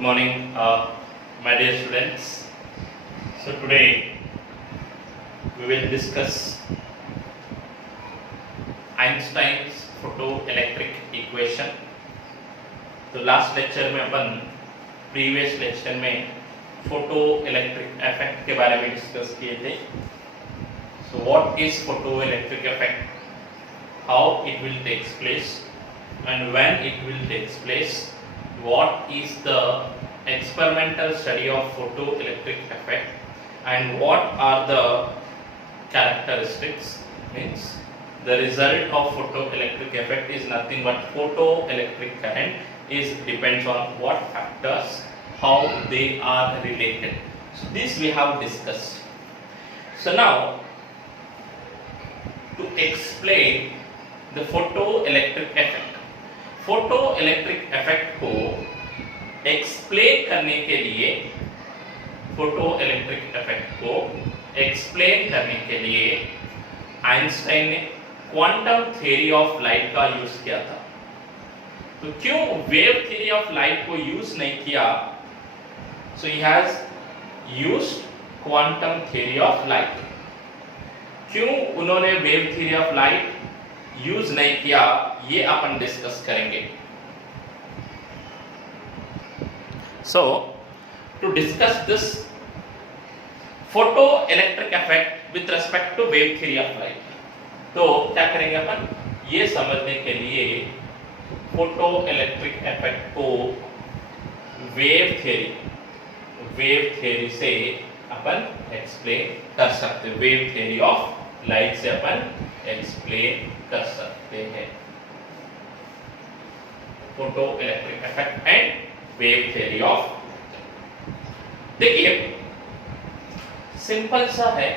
Good morning, my dear students. So today we will discuss Einstein's photoelectric equation. तो last lecture में अपन previous lecture में photoelectric effect के बारे में discuss किए थे. So what is photoelectric effect? How it will takes place and when it will takes place? What is the experimental study of photoelectric effect and what are the characteristics? Means the result of photoelectric effect is nothing but photoelectric current is depends on what factors, how they are related. So this we have discussed. So now to explain the photoelectric effect, photoelectric effect को explain करने के लिए photoelectric effect को explain करने के लिए Einstein ने quantum theory of light का यूज किया था. तो क्यों वेव थ्योरी ऑफ लाइट को यूज नहीं किया? So he has used quantum theory of light. क्यों उन्होंने wave theory of light use नहीं किया, ये अपन डिस्कस करेंगे. So to discuss this photo electric effect with respect to wave theory of light, तो क्या करेंगे अपन, ये समझने के लिए फोटो इलेक्ट्रिक इफेक्ट को वेव थ्योरी से अपन एक्सप्लेन कर सकते हैं. वेव थ्योरी ऑफ लाइट से अपन एक्सप्लेन कर सकते हैं photo electric effect and wave theory of. देखिए सिंपल सा है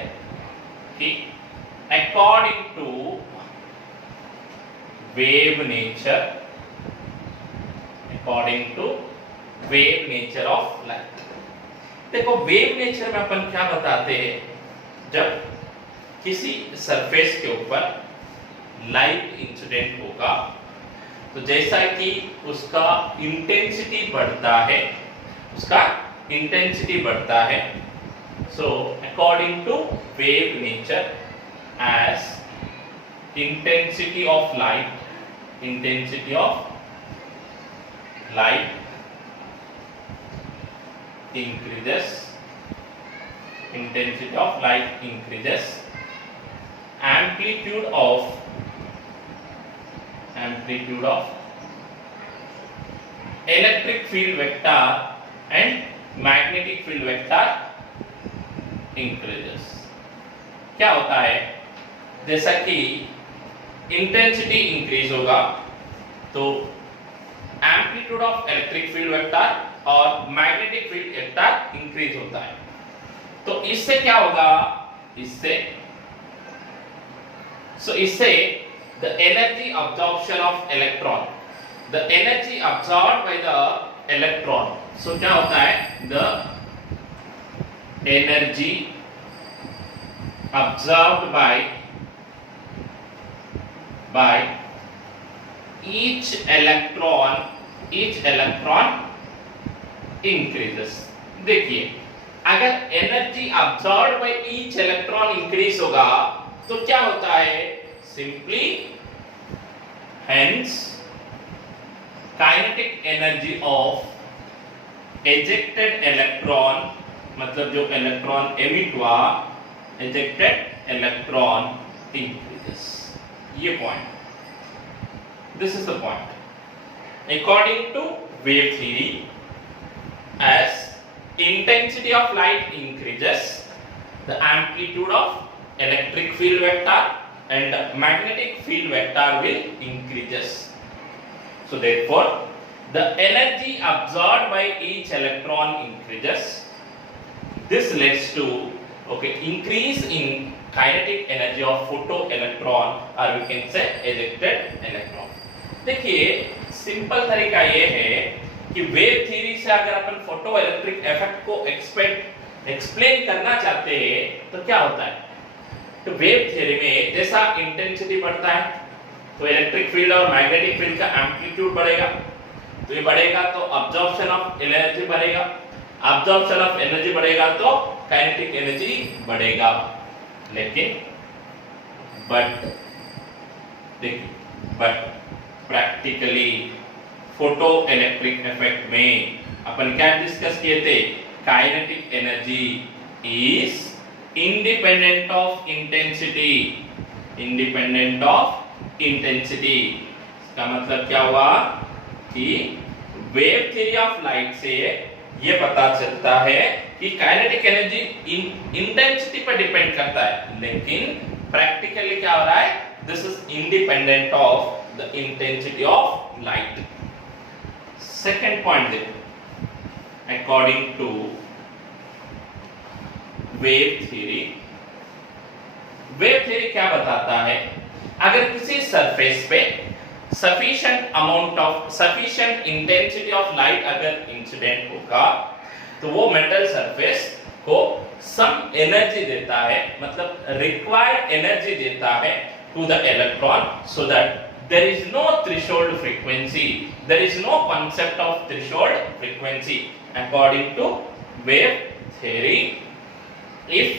कि according to wave nature of light. देखो वेव नेचर में अपन क्या बताते हैं, जब किसी सरफेस के ऊपर लाइट इंसिडेंट होगा तो जैसा कि उसका इंटेंसिटी बढ़ता है, so according to wave nature as intensity of light increases, amplitude of electric field vector and magnetic field vector increases. क्या होता है, जैसा कि इंटेंसिटी इंक्रीज होगा तो amplitude of electric field vector और मैग्नेटिक फील्ड वेक्टर इंक्रीज होता है. तो इससे क्या होगा, इससे the energy absorption of electron, the energy absorbed by the electron, so क्या होता है, the energy absorbed by each electron increases. देखिए अगर energy absorbed by each electron increase होगा तो क्या होता है, simply hence kinetic energy of ejected electron, मतलब जो इलेक्ट्रॉन एमिट हुआ, ejected electron increases. ये point, this is the point. According to wave theory, as intensity of light increases, the amplitude of electric field vector and magnetic field vector will increases. So therefore the energy absorbed by each electron increases. This leads to increase in kinetic energy of photoelectron or we can say ejected electron. देखिए simple तरीका ये है कि wave theory से अगर अपन photoelectric effect को explain करना चाहते हैं तो क्या होता है, तो वेव थ्योरी में जैसा इंटेंसिटी बढ़ता है तो इलेक्ट्रिक फील्ड और मैग्नेटिक फील्ड का एम्पलीट्यूड बढ़ेगा, तो ये बढ़ेगा तो अब्जॉर्प्शन ऑफ एनर्जी बढ़ेगा, अब्जॉर्प्शन ऑफ एनर्जी बढ़ेगा तो काइनेटिक एनर्जी बढ़ेगा। लेकिन but practically photo electric effect में अपन क्या डिस्कस किए थे, kinetic energy is independent of intensity, independent of intensity. इसका मतलब क्या हुआ कि वेव थ्योरी ऑफ लाइट से ये पता चलता है कि काइनेटिक एनर्जी इंटेंसिटी पर डिपेंड करता है, लेकिन प्रैक्टिकली क्या हो रहा है, this is independent of the intensity of light. Second point देखो, according to wave theory, wave theory क्या बताता है, अगर किसी सरफेस पे sufficient intensity of light अगर इंसिडेंट होगा तो वो मेटल सरफेस को सम एनर्जी देता है, मतलब रिक्वायर्ड एनर्जी देता है to the electron, so that there is no threshold frequency, there is no concept of threshold frequency according to wave theory. If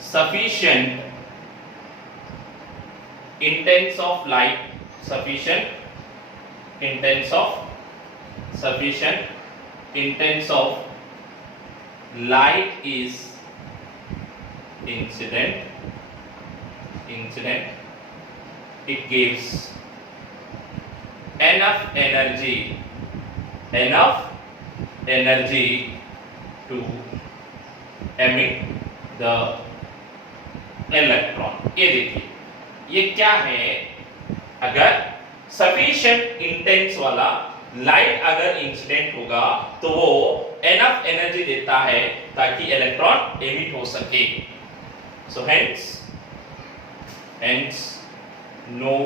sufficient intense of light, sufficient intense of light is incident, it gives enough energy to emit the electron। ये देखिए ये क्या है, अगर sufficient intense वाला light अगर incident होगा तो वो एनफ एनर्जी देता है ताकि इलेक्ट्रॉन एमिट हो सके। So hence no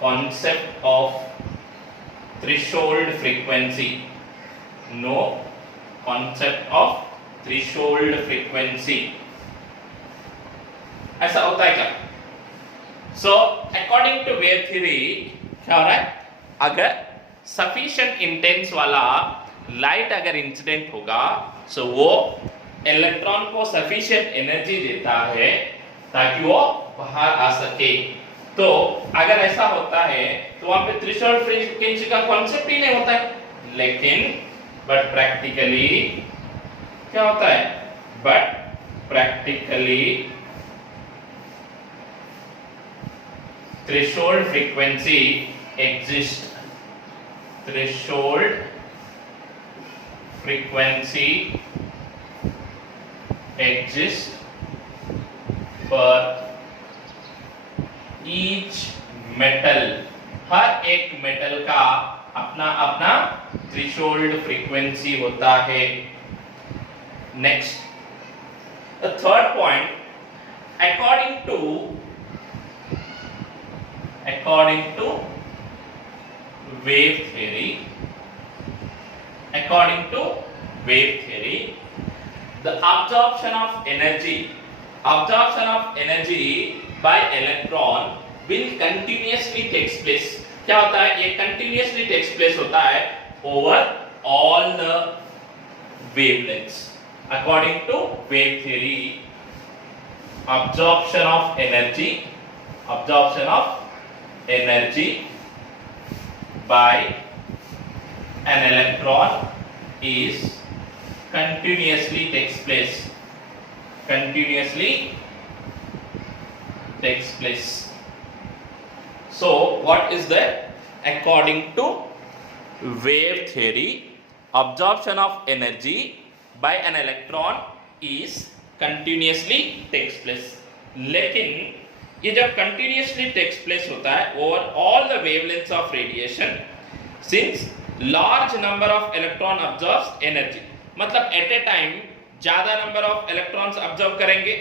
concept of threshold frequency, no concept of threshold frequency। ऐसा होता है क्या? So according to wave theory क्या हो रहा है, अगर sufficient intense वाला लाइट अगर इंसिडेंट होगा so वो इलेक्ट्रॉन को sufficient एनर्जी देता है ताकि वो बाहर आ सके। तो अगर ऐसा होता है तो वहां पे थ्रेशोल्ड फ्रीक्वेंसी का कॉन्सेप्ट ही नहीं होता है, लेकिन बट प्रैक्टिकली क्या होता है, but practically threshold frequency exist, threshold frequency exist for each metal, हर एक मेटल का अपना अपना थ्रेशोल्ड फ्रीक्वेंसी होता है। Next the third point, according to wave theory, according to wave theory the absorption of energy by electron will continuously takes place। क्या होता है, ये continuously takes place होता है over all the wavelengths। according to wave theory absorption of energy by an electron is continuously takes place। So what is that? According to wave theory absorption of energy by an electron is continuously takes place। लेकिन ये जब continuously takes place होता है over all the wavelengths of radiation, since large number of electron absorbs energy, मतलब at a time ज्यादा number of electrons absorb करेंगे,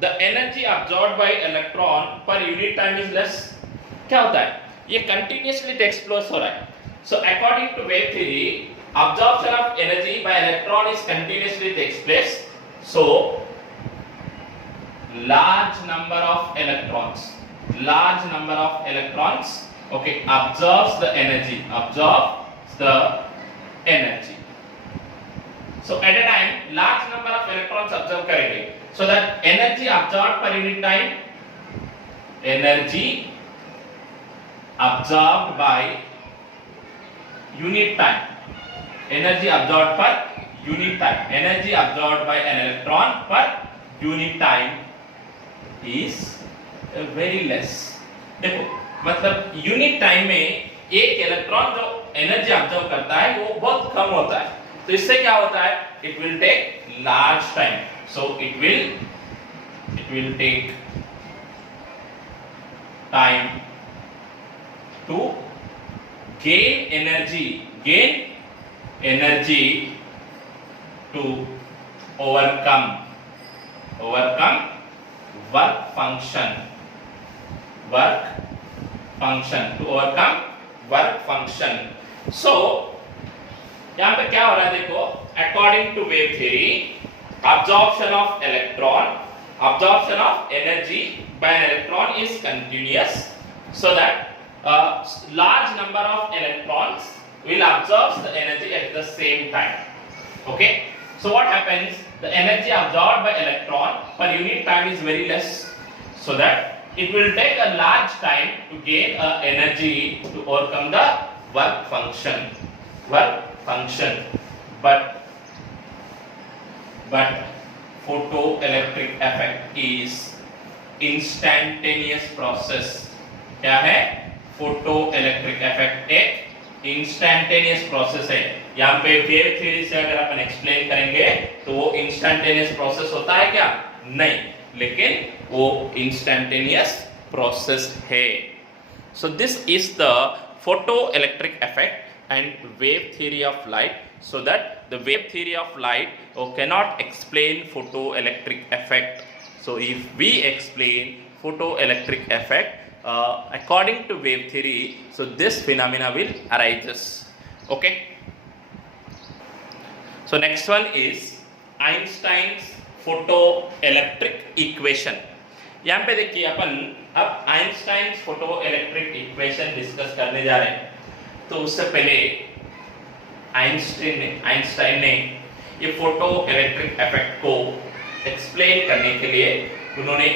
the energy absorbed by electron per unit time is less। क्या होता है, ये continuously takes place हो रहा है। So according to wave theory absorption of energy by electron is continuously takes place, so large number of electrons Okay, absorbs the energy, absorbs the energy. So at a time large number of electrons absorb करेंगे, so that energy absorbed per unit time, energy absorbed by unit time, energy absorbed per unit time, energy absorbed by an electron per unit time is very less. देखो मतलब unit time में एक electron जो energy observe करता है वो बहुत कम होता है, तो इससे क्या होता है, it will take large time, so it will take time to gain energy to overcome work function, to overcome work function. So यहाँ पे क्या हो रहा है देखो, according to wave theory, absorption of energy by an electron is continuous, so that a large number of electrons will absorb the energy at the same time. Okay, so what happens, the energy absorbed by electron per unit time is very less, so that it will take a large time to gain energy to overcome the work function. But photoelectric effect is instantaneous process. क्या है, photoelectric effect एक instantaneous process है। यहाँ पे wave theory से अगर अपन explain करेंगे तो वो इंस्टैंटेनियस प्रोसेस होता है क्या, नहीं, लेकिन वो इंस्टैंटेनियस प्रोसेस है। सो this is the photoelectric effect and wave theory of light, so that the wave theory of light cannot explain photoelectric effect. So if we explain photoelectric effect according to wave theory, so this phenomena will arises. Okay, so next one is Einstein's photoelectric equation. यहाँ पे देखिए अपन अब Einstein's photoelectric equation discuss करने जा रहे हैं। तो उससे पहले आइंस्टाइन ने ये फोटोइलेक्ट्रिक इफेक्ट को एक्सप्लेन करने के लिए उन्होंने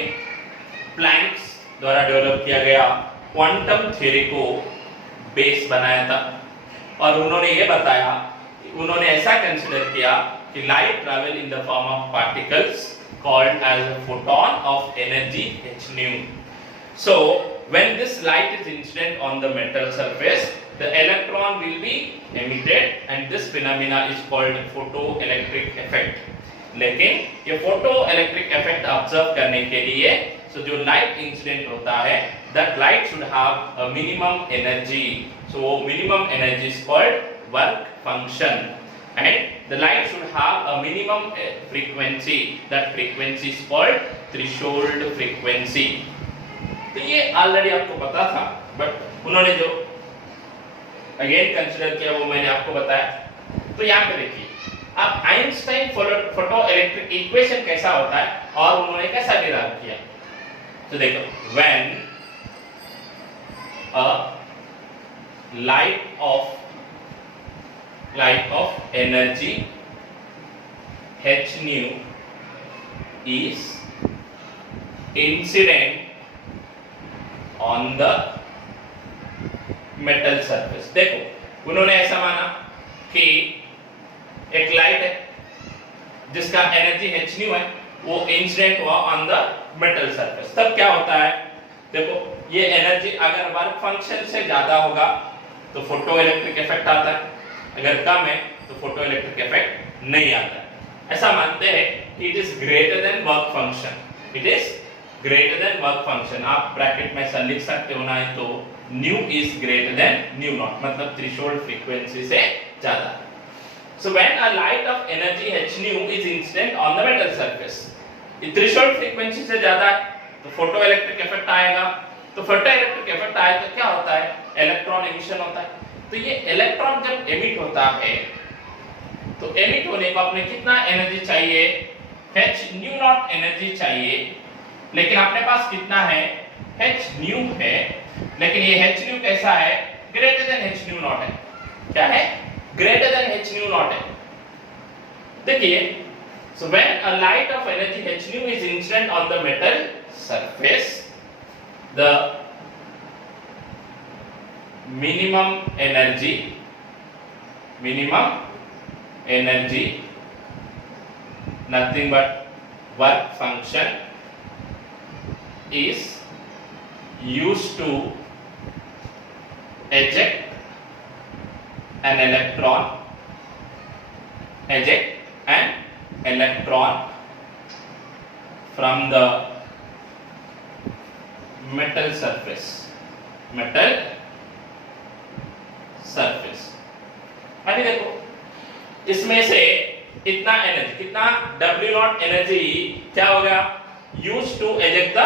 प्लैंक्स द्वारा डेवलप किया गया क्वांटम थ्योरी को बेस बनाया था, और उन्होंने ये बताया, उन्होंने ऐसा कंसीडर किया कि light travel in the form of particles called as a photon of energy h nu. So when this light is incident on the metal surface, the electron will be emitted, and this phenomena is called photoelectric effect. लेकिन ये photoelectric effect observe करने के लिए so जो light incident होता है, that light should have a minimum energy. So minimum energy is called work function, and the light should have a minimum frequency. That frequency is called threshold frequency. तो ये already आपको पता था, but उन्होंने जो again consider किया वो मैंने आपको बताया। तो यहाँ पे देखिए अब आइंस्टाइन फोटोइलेक्ट्रिक इक्वेशन कैसा होता है और उन्होंने कैसा डिराइव किया। तो देखो, when a light of energy h nu is incident on the metal surface. देखो उन्होंने ऐसा माना कि एक लाइट है जिसका एनर्जी h nu है, वो इंसिडेंट हुआ ऑन द मेटल सरफेस। तब क्या होता है, देखो ये एनर्जी अगर वर्क फंक्शन से ज्यादा होगा तो फोटोइलेक्ट्रिक इफेक्ट आता है, अगर कम है तो फोटोइलेक्ट्रिक इफेक्ट नहीं आता है। ऐसा मानते हैं कि it is greater than work function, it is greater than work function. आप ब्रैकेट में ऐसा लिख सकते हो ना, है तो new is greater than new not, मतलब थ्रेशोल्ड फ्रीक्वेंसी से ज्यादा। So when a light of energy h nu is incident on the metal surface, threshold frequency से ज्यादा है तो फोटोइलेक्ट्रिक इफेक्ट आएगा। तो फोटोइलेक्ट्रिक इफेक्ट आए तो क्या होता है, इलेक्ट्रॉन एमिशन होता है। तो ये इलेक्ट्रॉन जब एमिट होता है तो एमिट होने को अपने कितना एनर्जी चाहिए, h nu नॉट एनर्जी चाहिए, लेकिन अपने पास कितना है, h nu है, लेकिन ये h nu कैसा है? Greater than h nu not है। क्या है? Greater than h nu not है। देखिए, so when a light of energy h nu is incident on the metal surface, the minimum energy nothing but work function is used to eject an electron from the metal surface अभी देखो, इसमें से इतना energy, कितना W not energy क्या हो गया? Use to eject the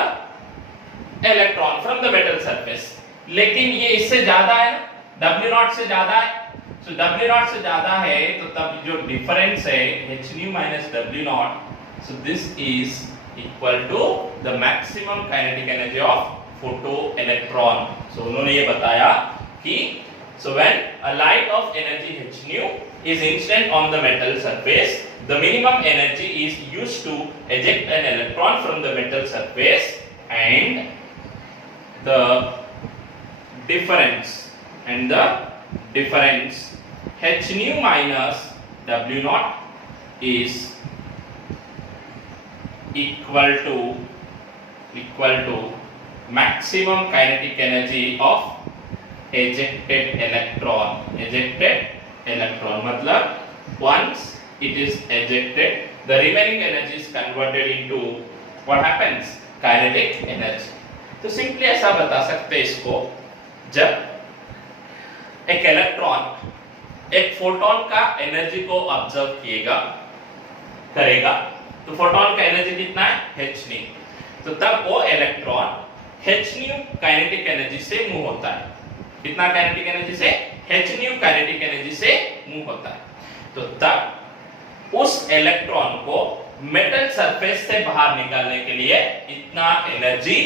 electron from the metal surface. लेकिन ये इससे ज्यादा है ना, W नॉट से ज्यादा है। तो W नॉट से ज्यादा है तो तब जो डिफरेंस है h nu minus W naught, so this is equal to the maximum kinetic energy of photoelectron. So उन्होंने ये बताया कि so when a light of energy h nu is incident on the metal surface, the minimum energy is used to eject an electron from the metal surface, and the difference h nu minus W naught is equal to maximum kinetic energy of ejected electron मतलब once it is ejected, the remaining energy is converted into what happens? Kinetic energy। तो simply ऐसा बता सकते हैं इसको, जब एक electron एक फोटोन का एनर्जी को ऑब्जर्व करेगा, तो फोटोन का एनर्जी कितना है? h nu। तो तब वो electron h nu kinetic energy से मूव होता है। कितना काइनेटिक एनर्जी से? h nu काइनेटिक एनर्जी से मूव होता है। तो तब उस इलेक्ट्रॉन को मेटल सरफेस से बाहर निकालने के लिए इतना एनर्जी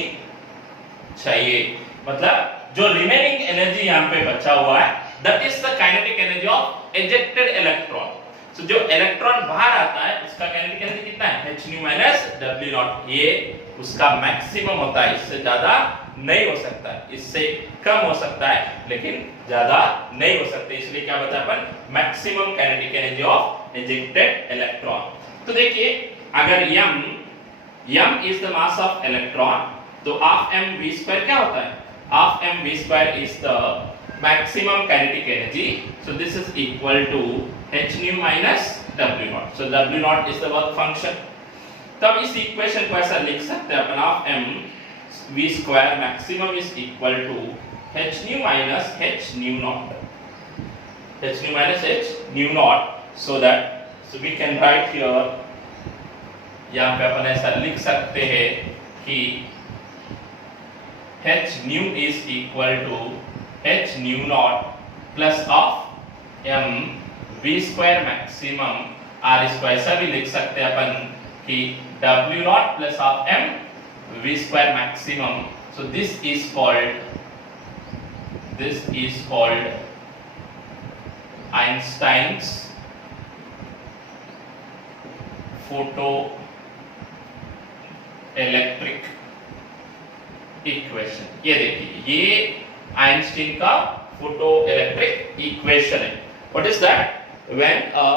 चाहिए। मतलब जो रिमेनिंग एनर्जी यहाँ पे बचा हुआ है, that is the kinetic energy of ejected electron. So जो इलेक्ट्रॉन बाहर आता है उसका काइनेटिक एनर्जी कितना है? h nu minus W naught। ये उसका मैक्सिमम होता है, इससे ज्यादा नहीं हो सकता है, इससे कम हो सकता है लेकिन ज्यादा नहीं हो सकता। इसलिए क्या बता अपन? Maximum kinetic energy of ejected electron. तो देखिए, अगर m is the mass of electron, तो हाफ mv² क्या होता है? Half mv² is the maximum kinetic energy. So this is equal to h nu minus W naught। So W naught is the work function. तब इस equation को ऐसा लिख सकते हैं अपन, half mv² maximum is equal to h nu minus h nu naught, h nu minus h nu naught, so we can write here, यहाँ पे अपन ऐसा लिख सकते हैं कि h nu is equal to h nu naught plus of m v² maximum r²। ऐसा भी लिख सकते हैं अपन कि W naught plus of m v² maximum। So this is called Einstein's photoelectric equation। ये देखिए, ये आइंस्टीन का photoelectric equation है। What is that? When a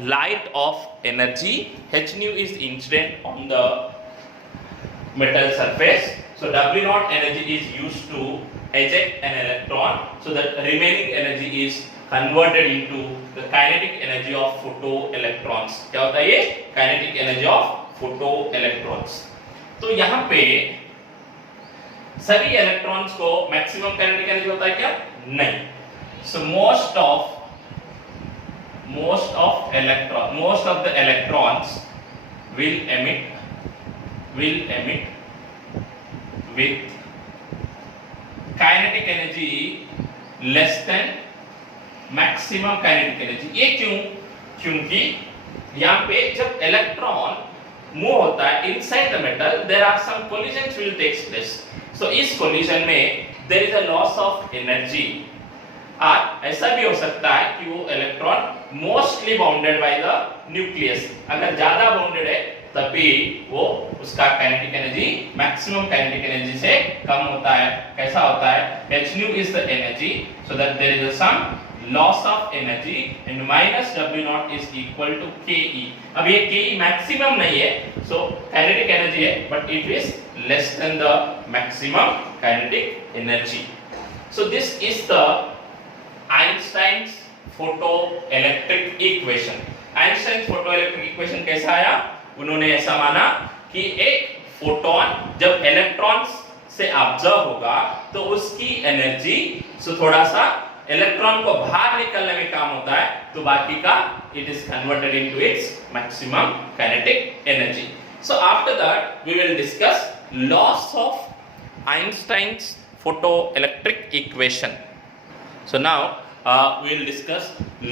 light of energy h nu is incident on the metal surface, so W naught energy is used to eject an electron, so that remaining energy is converted into the kinetic energy of photoelectrons। क्या होता है ये? kinetic energy of photoelectrons। तो यहाँ पे सभी electrons को maximum kinetic energy होता है क्या? नहीं। So most of the electrons will emit with kinetic energy less than maximum kinetic energy। ये क्यों? क्योंकि यहाँ पे जब इलेक्ट्रॉन मूव होता है inside the metal, there are some collisions will takes place. So इस कोलिजन में there is a loss of energy. ऐसा भी हो सकता है कि वो electron mostly bounded by the nucleus, अगर ज्यादा बाउंडेड है तभी वो उसका kinetic energy maximum kinetic energy से कम होता है। कैसा होता है? hν is the energy, so that there is a some loss of energy and minus W0 is equal to Ke। अब ये Ke मैक्सिमम नहीं है, so काइनेटिक एनर्जी है, but it is less than the maximum kinetic energy। So this is the Einstein's photoelectric equation। Einstein's photoelectric equation कैसा आया? उन्होंने ऐसा माना कि एक फोटोन जब इलेक्ट्रॉन्स से ऑब्जर्व होगा तो उसकी एनर्जी थोड़ा सा इलेक्ट्रॉन को बाहर निकलने में काम होता है, तो बाकी का it is converted into its maximum kinetic energy. So after that we will discuss laws of Einstein's photoelectric equation। So now we will discuss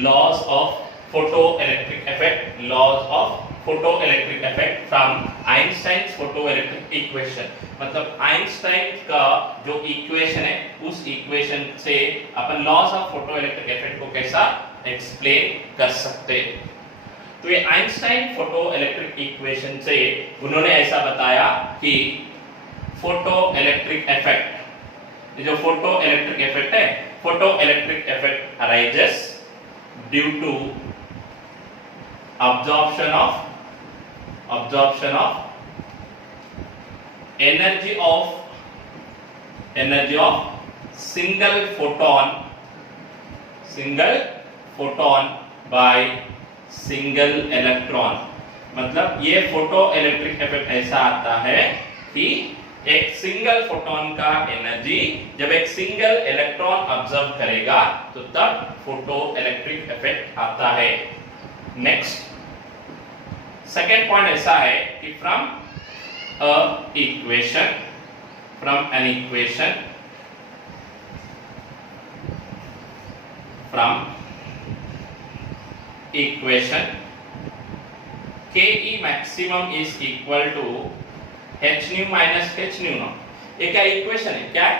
laws of photoelectric effect, laws of photoelectric effect from Einstein's photoelectric equation। मतलब Einstein का जो equation है उस equation से अपन loss of photoelectric effect को कैसा explain कर सकते हैं। तो ये आइंस्टाइन फोटोइलेक्ट्रिक इक्वेशन से उन्होंने ऐसा बताया कि फोटोइलेक्ट्रिक इफेक्ट, ये जो फोटोइलेक्ट्रिक इफेक्ट है, photoelectric effect arises due to absorption of energy of single photon by single electron। मतलब ये फोटो इलेक्ट्रिक इफेक्ट ऐसा आता है कि एक सिंगल फोटोन का एनर्जी जब एक सिंगल इलेक्ट्रॉन ऑब्जर्व करेगा तो तब फोटो इलेक्ट्रिक इफेक्ट आता है। नेक्स्ट सेकेंड पॉइंट ऐसा है कि from an equation Ke maximum is equal to hν minus hν0। ये क्या इक्वेशन है? क्या है?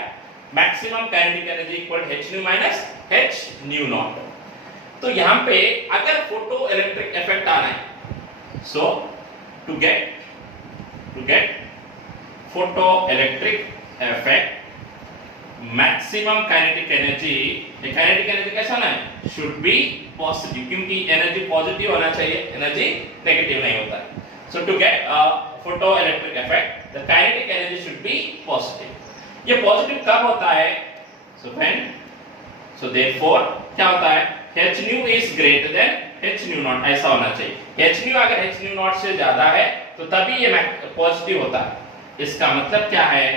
Maximum kinetic energy equal hν minus hν0। तो यहाँ पे अगर फोटो इलेक्ट्रिक इफेक्ट आना है, so to get photo electric effect maximum kinetic energy, ये kinetic energy कैसा ना है? should be positive, क्योंकि एनर्जी पॉजिटिव होना चाहिए, एनर्जी नेगेटिव नहीं होता है। so to get photo electric effect the kinetic energy should be positive। ये पॉजिटिव कब होता है? so therefore क्या होता है? hν is greater than hν0, ऐसा होना चाहिए। hν अगर hν0 से ज्यादा है तो तभी ये पॉजिटिव होता है। इसका मतलब क्या है?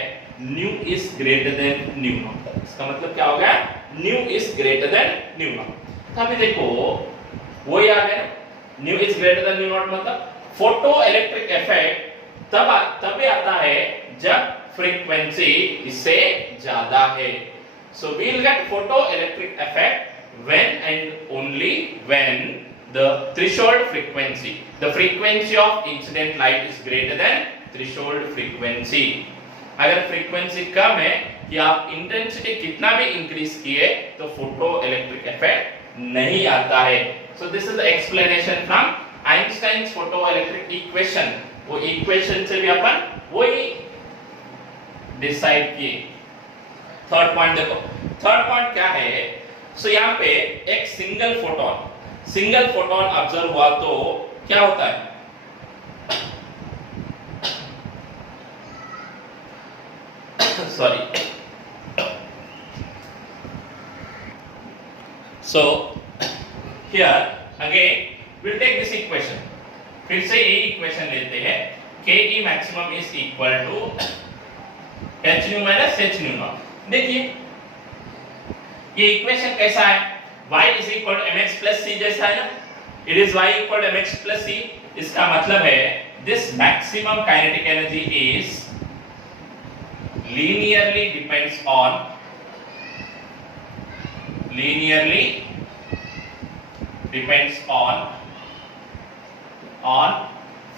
ν is greater than ν0। इसका मतलब क्या हो गया? ν is greater than ν0। तो अभी देखो वही आ गया, ν is greater than ν0 मतलब फोटो इलेक्ट्रिक इफेक्ट तब आता है जब फ्रीक्वेंसी इससे ज्यादा है। So we will get photo electric effect when and only when the threshold frequency, the frequency of incident light is greater than threshold frequency। अगर frequency कम है कि आप इंटेंसिटी कितना भी इंक्रीज किए तो फोटो इलेक्ट्रिक इफेक्ट नहीं आता है। सो this is the explanation from Einstein's photo electric equation. वो इक्वेशन से भी अपन वही डिसाइड किए। थर्ड पॉइंट देखो, थर्ड पॉइंट क्या है? सो यहाँ पे एक सिंगल फोटोन ऑब्जर्व हुआ तो क्या होता है? Sorry, so here again will take this equation, फिर से ये इक्वेशन लेते हैं। Ke maximum is equal to hν minus hν0। देखिए ये इक्वेशन कैसा है? y is equal to mx plus c जैसा है ना? It is y equal to mx plus c। इसका मतलब है this maximum kinetic energy is linearly depends on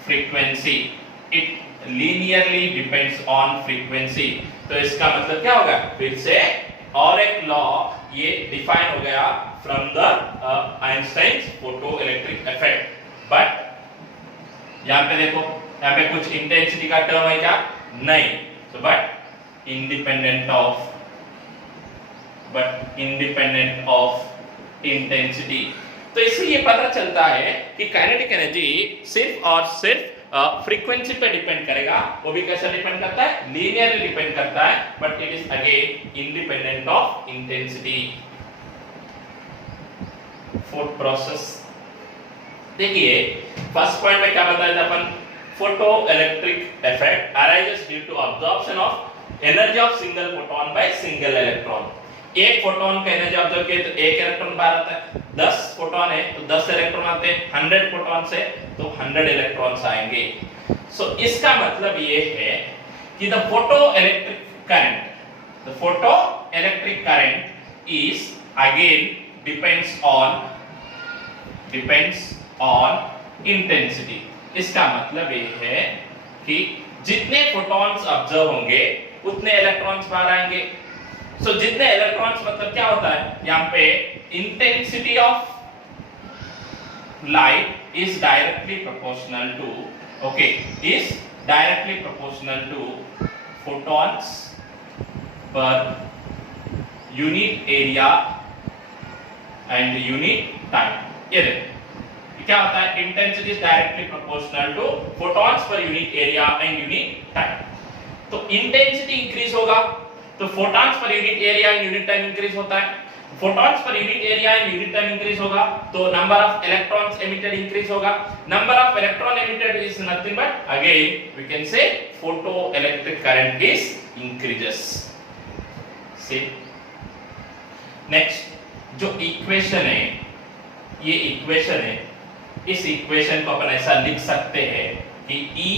frequency। It linearly depends on frequency। तो इसका मतलब क्या होगा, फिर से और एक लॉ ये डिफाइन हो गया from the Einstein's photo electric effect. But यहां पे देखो, यहां पे कुछ इंटेंसिटी का टर्म है क्या, नहीं, तो बट इंडिपेंडेंट ऑफ इंटेंसिटी। तो इससे ये पता चलता है कि काइनेटिक एनर्जी सिर्फ और सिर्फ फ्रीक्वेंसी पे डिपेंड करेगा। वो भी कैसे डिपेंड करता है, लीनियरली डिपेंड करता है, but it is again independent of intensity. Fourth process देखिए, फर्स्ट पॉइंट में क्या बताया था अपन, photo electric effect arises due to absorption of energy of single photon by single electron. एक फोटोन का एनर्जी ऑब्जर्व किए तो एक इलेक्ट्रॉन बाहर आता है, 10 फोटोन है तो 10 इलेक्ट्रॉन आते हैं, 100 फोटोन से तो 100 इलेक्ट्रॉन्स आएंगे। सो इसका मतलब ये है कि the photo electric current is again depends on intensity. इसका मतलब ये है कि जितने फोटॉन्स ऑब्जर्व होंगे उतने इलेक्ट्रॉन्स बाहर आएंगे। सो जितने इलेक्ट्रॉन्स मतलब क्या होता है, यहाँ पे intensity of light is directly proportional to photons per unit area and unit time। ये देखो क्या होता है, intensity is directly proportional to photons per unit area and unit time। तो इंटेंसिटी इंक्रीज होगा तो photons per unit area and unit time increase होता है, photons per unit area and unit time increase होगा तो number of electrons emitted increase होगा। Number of electron emitted is nothing but again we can say photoelectric current is increases. See next जो equation है, ये equation है, इस equation को अपन ऐसा लिख सकते हैं कि E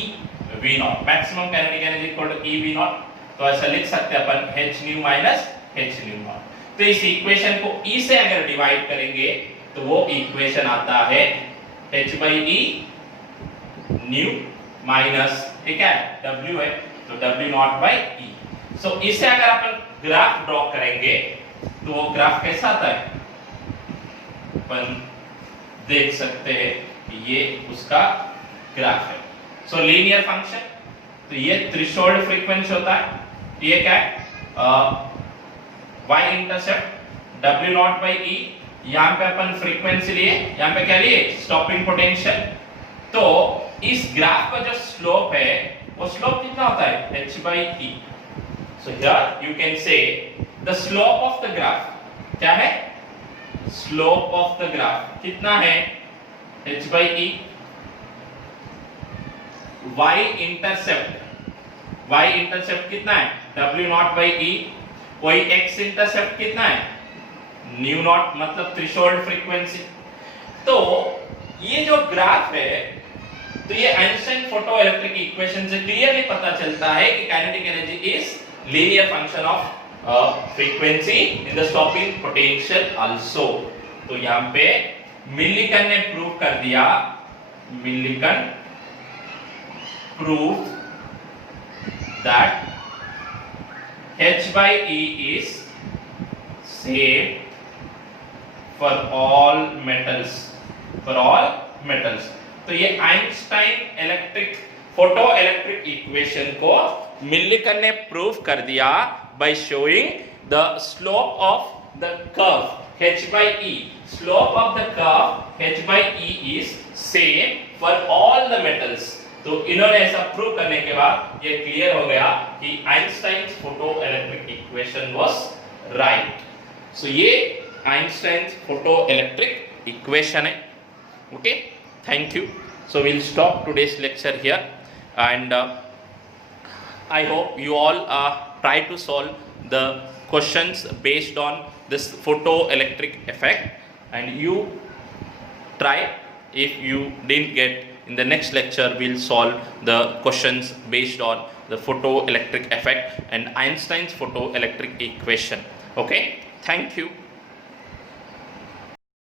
V not maximum kinetic energy equal to E V not, तो ऐसा लिख सकते हैं अपन h nu minus h nu not. तो इस इक्वेशन को E से अगर डिवाइड करेंगे तो वो इक्वेशन आता है h by E new minus ये क्या है, W है, तो W नॉट by E। सो इसे अगर अपन ग्राफ ड्रॉ करेंगे तो वो ग्राफ कैसा आता है, अपन देख सकते हैं कि ये उसका ग्राफ है। सो लीनियर फंक्शन, तो ये थ्रेशोल्ड फ्रीक्वेंसी होता है, ये क्या है y intercept W not by E। यहाँ पे अपन फ्रीक्वेंसी लिए, यहाँ पे क्या लिए, स्टॉपिंग पोटेंशियल। तो इस ग्राफ का जो स्लोप है वो स्लोप कितना होता है, h by E। So here you can say the slope of the graph क्या है, स्लोप ऑफ द ग्राफ कितना है, h by E। y intercept कितना है, W नॉट by E। कोई x इंटरसेप्ट कितना है, न्यू नॉट, मतलब थ्रेशोल्ड फ्रीक्वेंसी। तो ये जो ग्राफ है, तो ये आइंस्टाइन फोटो इलेक्ट्रिक इक्वेशन से क्लियरली पता चलता है कि kinetic energy is linear function of frequency in the stopping potential also. तो यहाँ पे मिलिकन ने प्रूव कर दिया, Millikan prove that h by E is same for all metals, तो ये Einstein electric photo electric equation को मिलिकन ने प्रूव कर दिया by showing the slope of the curve h by E। slope of the curve h by E is same for all the metals। तो इन्होंने ऐसा prove करने के बाद ये क्लियर हो गया कि Einstein photoelectric equation was right. So ये आइंस्टाइन फोटो इलेक्ट्रिक इक्वेशन है। Okay, thank you. So we'll stop today's lecture here and I hope you all try to solve the questions based on this photoelectric effect and you try. If you didn't get, in the next lecture we'll solve the questions based on the photoelectric effect and Einstein's photoelectric equation. Okay, thank you.